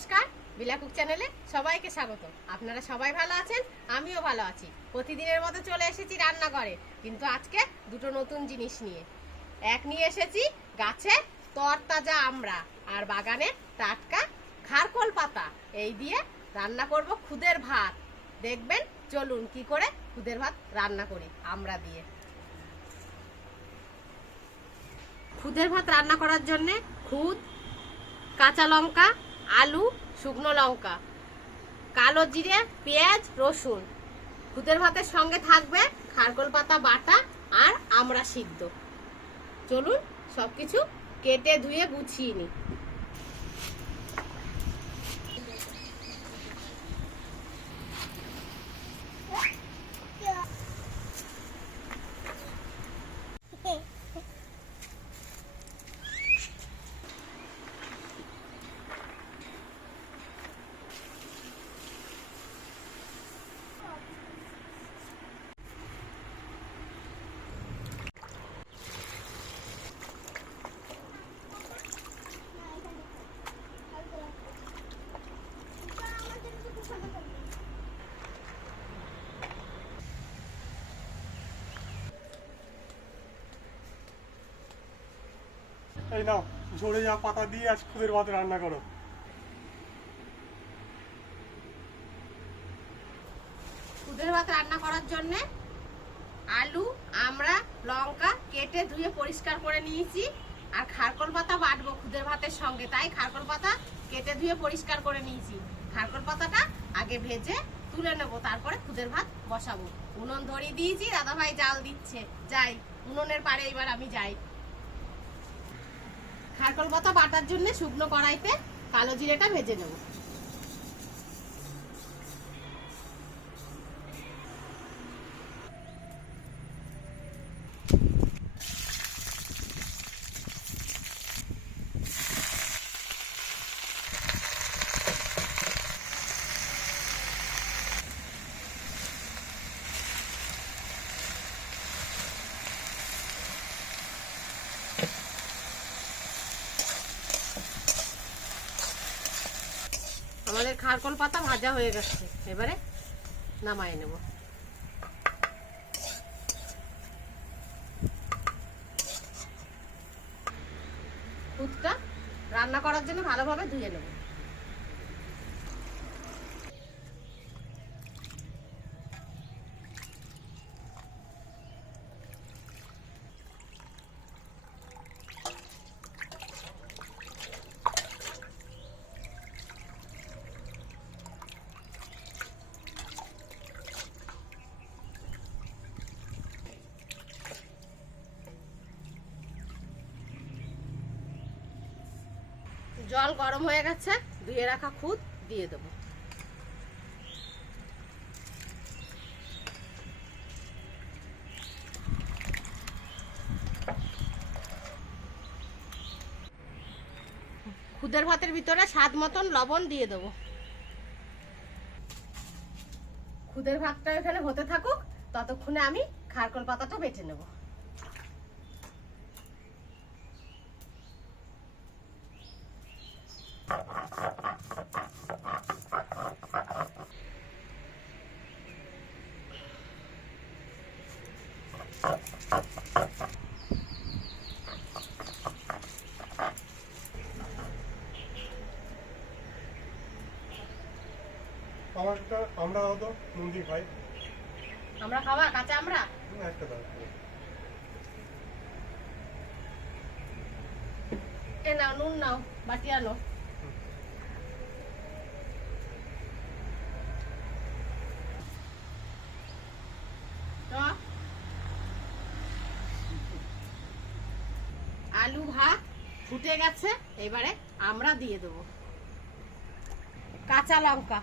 নমস্কার বিলাকুক চ্যানেলে সবাইকে স্বাগত। আপনারা সবাই ভালো আছেন? আমিও ভালো আছি। প্রতিদিনের মতো চলে এসেছি রান্নাঘরে। কিন্তু আজকে দুটো নতুন জিনিস নিয়ে। এক নিয়ে এসেছি গাছে তরতাজা আমরা আর বাগানে টাটকা খারকোল পাতা। এই দিয়ে রান্না করব খুদের ভাত। দেখবেন, চলুন কি করে খুদের ভাত রান্না করি আমরা দিয়ে। খুদের ভাত রান্না করার জন্যে খুদ, কাঁচা লঙ্কা আলু, শুকনো লঙ্কা, কালো জিরে, পেঁয়াজ, রসুন। ভূতের ভাতের সঙ্গে থাকবে খারকোল পাতা, বাটা আর আমরা সিদ্ধ। চলুন সব কিছু কেটে ধুয়ে গুছিয়ে নিই। এই নাও, ঝরে যাওয়া পাতা দিয়ে আজ খুদের ভাত রান্না করো। খুদের ভাত রান্না করার জন্য আলু, আমরা, লঙ্কা কেটে ধুয়ে পরিষ্কার করে নিয়েছি, আর খারকল পাতা বাটবো খুদের ভাতের সঙ্গে। তাই খারকল পাতা কেটে ধুয়ে পরিষ্কার করে নিয়েছি। খারকল পাতাটা আগে ভেজে তুলে নেব, তারপরে খুদের ভাত বসাবো। উনুন ধরিয়ে দিয়েছি দাদা ভাই জাল দিচ্ছে। যাই, উনুনের পারে এবার আমি যাই। খারকোল পাতা বাটার জন্য শুকনো কড়াইতে কালো জিরেটা ভেজে নেব। আমাদের খারকল পাতা ভাজা হয়ে গেছে। এবারে নামাই নেব। দুধটা রান্না করার জন্য ভালোভাবে ধুয়ে নেব। জল গরম হয়ে গেছে, ধুয়ে রাখা খুদ, দিয়ে দেবো। খুদের ভাতের ভিতরে স্বাদ মতন লবণ দিয়ে দেবো। খুদের ভাতটা এখানে হতে থাকুক, ততক্ষণে আমি খারকল পাতাটা বেটে নেব। আমার একটা আমরা দাও তো নুন খাই আমরা খাওয়া কাঁচা আমরা? একটা দাও। এ নাও নুন নাও বাটি আনো। আলু ভাত ফুটে গেছে, এবারে আমরা দিয়ে দেব। কাঁচা লঙ্কা।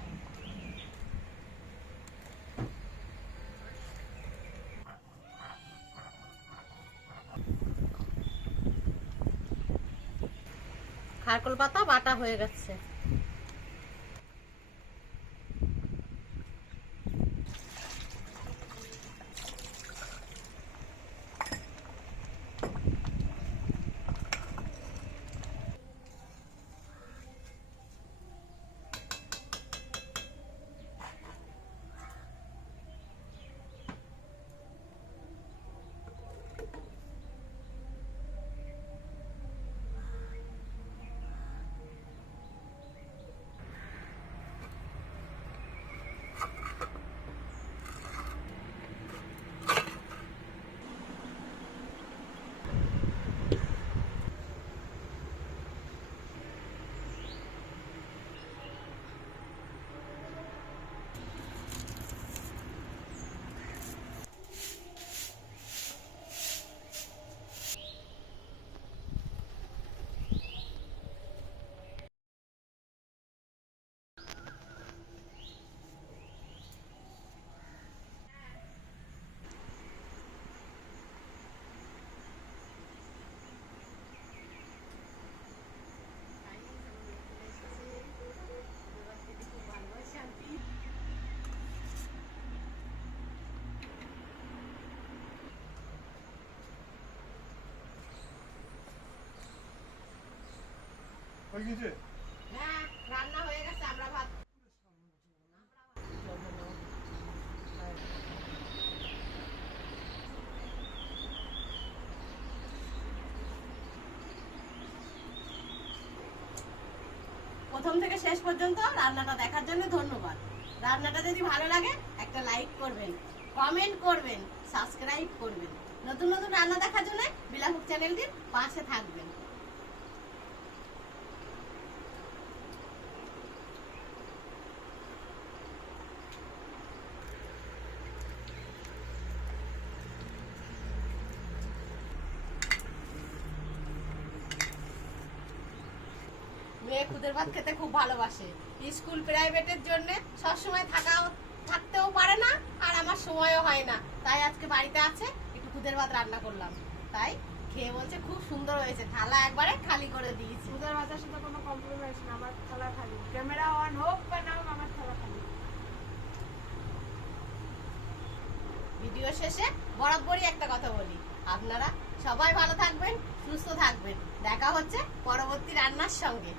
খারকল পাতা বাটা হয়ে গেছে। হয়ে প্রথম থেকে শেষ পর্যন্ত রান্নাটা দেখার জন্য ধন্যবাদ। রান্নাটা যদি ভালো লাগে, একটা লাইক করবেন কমেন্ট করবেন সাবস্ক্রাইব করবেন। নতুন নতুন রান্না দেখার জন্য বিলাহুক চ্যানেলটির পাশে থাকবেন। মেয়ে খুদের ভাত খেতে খুব ভালোবাসে। স্কুল প্রাইভেটের জন্য সবসময় থাকা থাকতেও পারে না আর আমার সময়ও হয় না। তাই আজকে বাড়িতে আছে একটু খুদের ভাত রান্না করলাম। তাই খেয়ে বলছে খুব সুন্দর হয়েছে থালা একবারে খালি করে দিয়েছি। সুগার ভাতার সাথে কোনো কম্প্রোমাইজ না আমার থালা খালি। ক্যামেরা অন হোক বা না হোক আমার থালা খালি। ভিডিও শেষে বরাবরই একটা কথা বলি। আপনারা সবাই ভালো থাকবেন সুস্থ থাকবেন। দেখা হচ্ছে পরবর্তী রান্নার সঙ্গে।